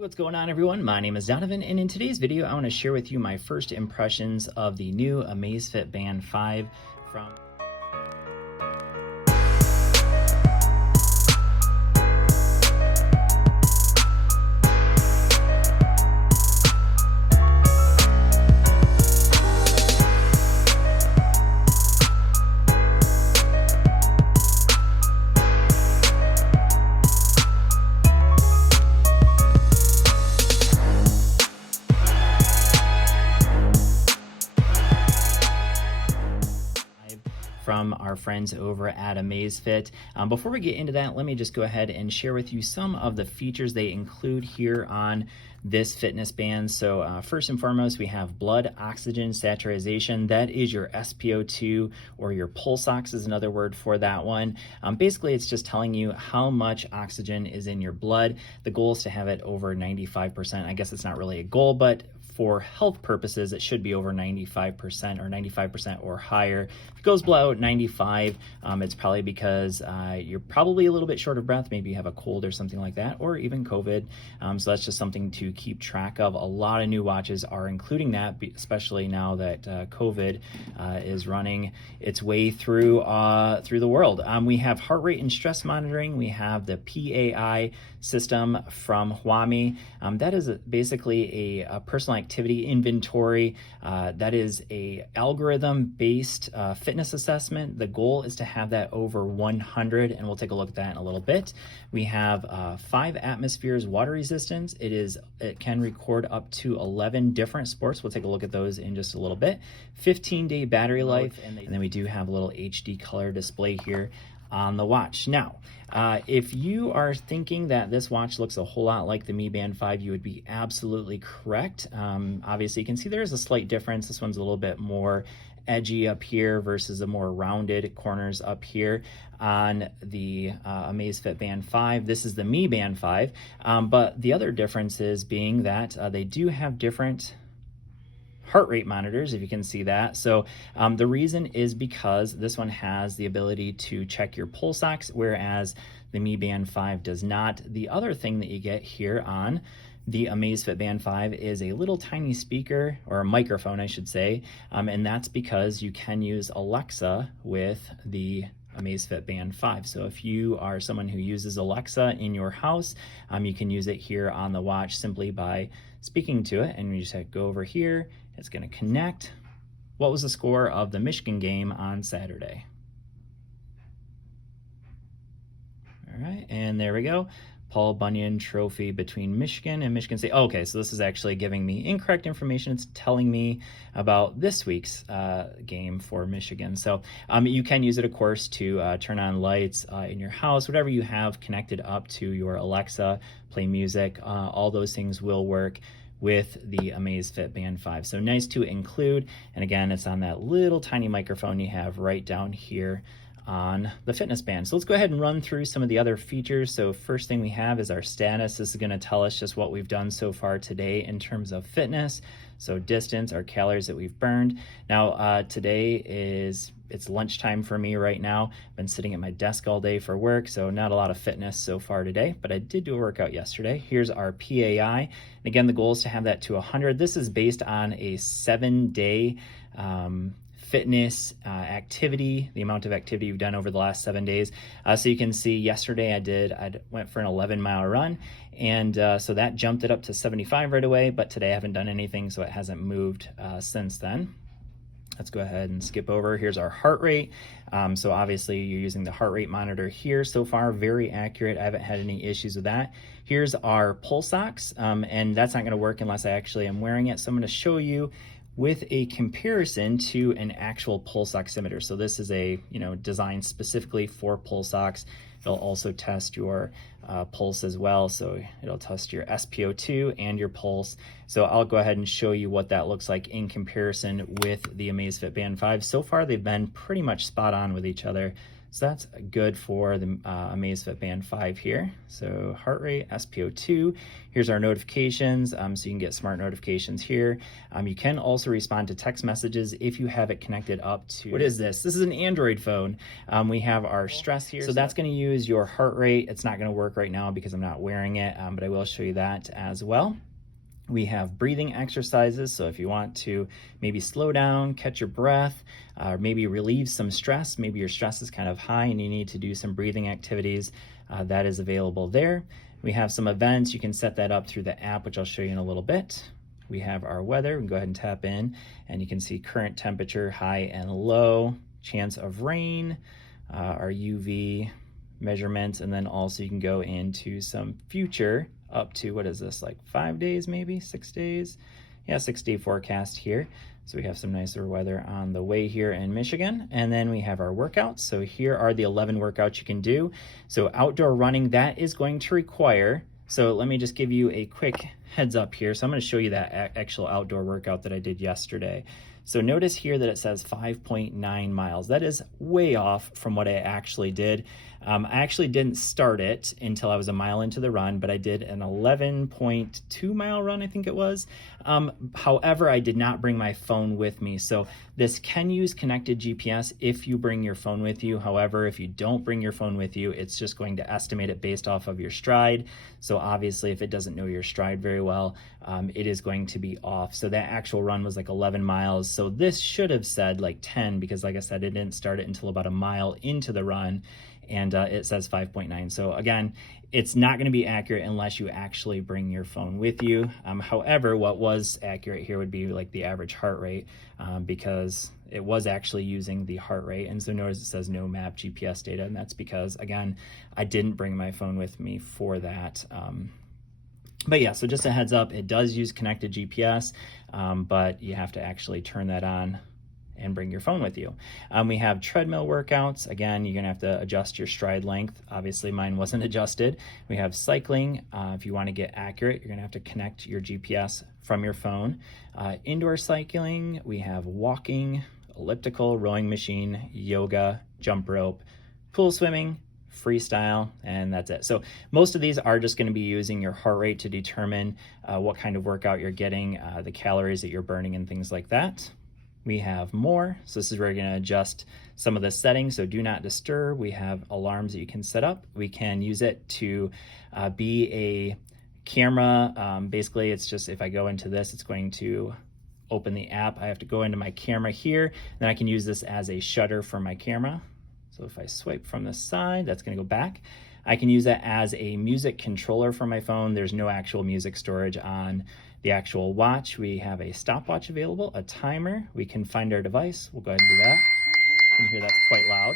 What's going on, everyone? My name is Donovan, and in today's video I want to share with you my first impressions of the new Amazfit Band 5 from our friends over at Amazfit. Before we get into that, let me just go ahead and share with you some of the features they include here on this fitness band. So first and foremost, we have blood oxygen saturation. That is your SpO2, or your pulse ox is another word for that one. Basically, it's just telling you how much oxygen is in your blood. The goal is to have it over 95%. I guess it's not really a goal, but for health purposes, it should be over 95% or 95% or higher. If it goes below 95, it's probably because you're probably a little bit short of breath. Maybe you have a cold or something like that, or even COVID. So that's just something to keep track of. A lot of new watches are including that, especially now that COVID is running its way through the world. We have heart rate and stress monitoring. We have the PAI system from Huami. That is basically a personal activity inventory. That is a algorithm-based fitness assessment. The goal is to have that over 100, and we'll take a look at that in a little bit. We have 5 atmospheres water resistance. It can record up to 11 different sports. We'll take a look at those in just a little bit. 15-day battery life, and then we do have a little HD color display here on the watch. Now, if you are thinking that this watch looks a whole lot like the Mi Band 5, you would be absolutely correct. Obviously, you can see there's a slight difference. This one's a little bit more edgy up here versus the more rounded corners up here on the Amazfit Band 5. This is the Mi Band 5, but the other difference is being that they do have different heart rate monitors, if you can see that. So the reason is because this one has the ability to check your pulse ox, whereas the Mi Band 5 does not. The other thing that you get here on the Amazfit Band 5 is a little tiny speaker, or a microphone, I should say, and that's because you can use Alexa with the Amazfit Band 5. So if you are someone who uses Alexa in your house, you can use it here on the watch simply by speaking to it, and you just have to go over here. It's going to connect. What was the score of the Michigan game on Saturday? All right, and there we go. Paul Bunyan Trophy between Michigan and Michigan State. Okay, so this is actually giving me incorrect information. It's telling me about this week's game for Michigan. So you can use it, of course, to turn on lights in your house, whatever you have connected up to your Alexa, play music. All those things will work with the Amazfit Band 5. So nice to include. And again, it's on that little tiny microphone you have right down here on the fitness band. So let's go ahead and run through some of the other features. So first thing we have is our status. This is going to tell us just what we've done so far today in terms of fitness. So distance, our calories that we've burned. Now today it's lunchtime for me right now. I've been sitting at my desk all day for work, so not a lot of fitness so far today, but I did do a workout yesterday. Here's our PAI. And again, the goal is to have that to 100. This is based on a 7-day fitness activity, the amount of activity you've done over the last 7 days. So you can see yesterday I went for an 11-mile run, and so that jumped it up to 75 right away, but today I haven't done anything, so it hasn't moved since then. Let's go ahead and skip over. Here's our heart rate. So obviously you're using the heart rate monitor here so far, very accurate. I haven't had any issues with that. Here's our pulse ox, and that's not gonna work unless I actually am wearing it. So I'm gonna show you with a comparison to an actual pulse oximeter. So this is designed specifically for pulse ox. It'll also test your pulse as well. So it'll test your SpO2 and your pulse. So I'll go ahead and show you what that looks like in comparison with the Amazfit Band 5. So far, they've been pretty much spot on with each other. So that's good for the Amazfit Band 5 here. So heart rate, SpO2. Here's our notifications, so you can get smart notifications here. You can also respond to text messages if you have it connected up to, what is this? This is an Android phone. We have our stress here. So that's gonna use your heart rate. It's not gonna work right now because I'm not wearing it, but I will show you that as well. We have breathing exercises, so if you want to maybe slow down, catch your breath, or maybe relieve some stress, maybe your stress is kind of high and you need to do some breathing activities, that is available there. We have some events, you can set that up through the app, which I'll show you in a little bit. We have our weather, we can go ahead and tap in, and you can see current temperature, high and low, chance of rain, our UV measurements, and then also you can go into some future up to, what is this, like 5 days, maybe 6 days? Yeah, 6-day forecast here. So we have some nicer weather on the way here in Michigan. And then we have our workouts. So here are the 11 workouts you can do. So outdoor running, that is going to require, so let me just give you a quick heads up here. So I'm going to show you that actual outdoor workout that I did yesterday. So notice here that it says 5.9 miles. That is way off from what I actually did. I actually didn't start it until I was a mile into the run, but I did an 11.2 mile run, I think it was. However, I did not bring my phone with me. So this can use connected GPS if you bring your phone with you. However, if you don't bring your phone with you, it's just going to estimate it based off of your stride. So obviously, if it doesn't know your stride very well, it is going to be off. So that actual run was like 11 miles. So this should have said like 10, because like I said, it didn't start it until about a mile into the run, and it says 5.9. So again, it's not going to be accurate unless you actually bring your phone with you. However, what was accurate here would be like the average heart rate, because it was actually using the heart rate. And so notice it says no map GPS data, and that's because, again, I didn't bring my phone with me for that. But yeah, so just a heads up, it does use connected GPS, but you have to actually turn that on and bring your phone with you. We have treadmill workouts. Again, you're gonna have to adjust your stride length. Obviously mine wasn't adjusted. We have cycling. If you wanna get accurate, you're gonna have to connect your GPS from your phone. Indoor cycling, we have walking, elliptical, rowing machine, yoga, jump rope, pool swimming, freestyle, and that's it. So most of these are just going to be using your heart rate to determine what kind of workout you're getting, the calories that you're burning, and things like that. We have more. So this is where you're going to adjust some of the settings. So do not disturb. We have alarms that you can set up. We can use it to be a camera. Basically, it's just, if I go into this, it's going to open the app. I have to go into my camera here. Then I can use this as a shutter for my camera. So if I swipe from the side, that's going to go back. I can use that as a music controller for my phone. There's no actual music storage on the actual watch. We have a stopwatch available, a timer. We can find our device. We'll go ahead and do that. You can hear that's quite loud.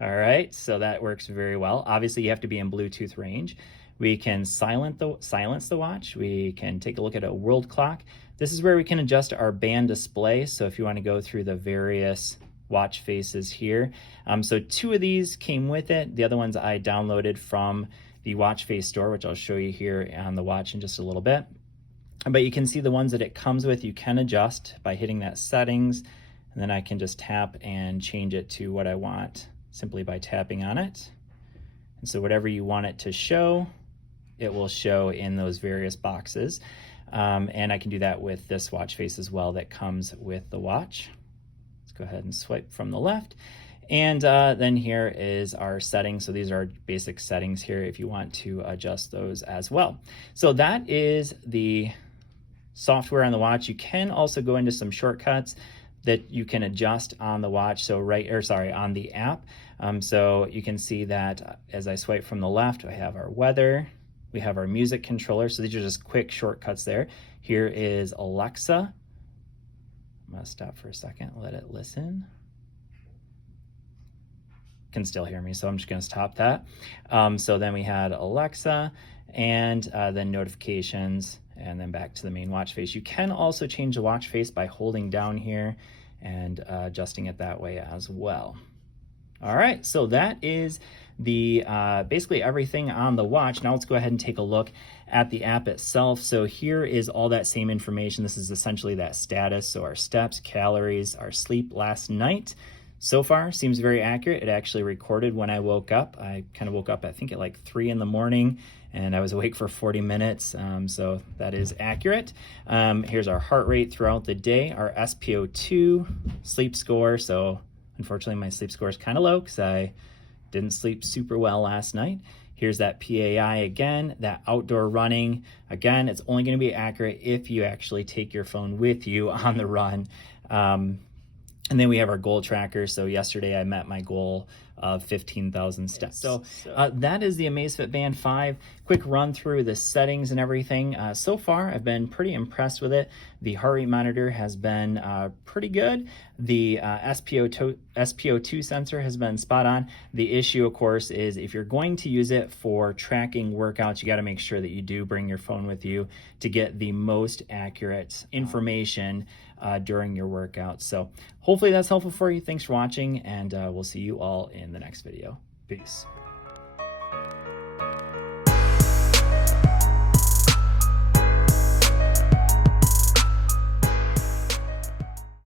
All right, so that works very well. Obviously, you have to be in Bluetooth range. We can silence the watch. We can take a look at a world clock. This is where we can adjust our band display. So if you want to go through the various watch faces here. So 2 of these came with it. The other ones I downloaded from the watch face store, which I'll show you here on the watch in just a little bit. But you can see the ones that it comes with, you can adjust by hitting that settings, and then I can just tap and change it to what I want simply by tapping on it. And so whatever you want it to show, it will show in those various boxes. And I can do that with this watch face as well that comes with the watch. Go ahead and swipe from the left. And then here is our settings. So these are basic settings here if you want to adjust those as well. So that is the software on the watch. You can also go into some shortcuts that you can adjust on the watch. So on the app. So you can see that as I swipe from the left, I have our weather, we have our music controller. So these are just quick shortcuts there. Here is Alexa. I'm gonna stop for a second, let it listen. Can still hear me, so I'm just gonna stop that. So then we had Alexa, and then notifications, and then back to the main watch face. You can also change the watch face by holding down here and adjusting it that way as well. All right, so that is the basically everything on the watch. Now let's go ahead and take a look at the app itself. So here is all that same information. This is essentially that status. So our steps, calories, our sleep last night. So far, seems very accurate. It actually recorded when I woke up. I kind of woke up, I think, at like 3 in the morning, and I was awake for 40 minutes, so that is accurate. Here's our heart rate throughout the day, our SpO2, sleep score. So unfortunately, my sleep score is kind of low because I didn't sleep super well last night. Here's that PAI again, that outdoor running. Again, it's only going to be accurate if you actually take your phone with you on the run. And then we have our goal tracker. So yesterday I met my goal of 15,000 steps. So that is the Amazfit Band 5. Quick run through the settings and everything. So far, I've been pretty impressed with it. The heart rate monitor has been pretty good. The SpO2 sensor has been spot on. The issue, of course, is if you're going to use it for tracking workouts, you got to make sure that you do bring your phone with you to get the most accurate information during your workouts. So hopefully that's helpful for you. Thanks for watching, and we'll see you all in the next video. Peace.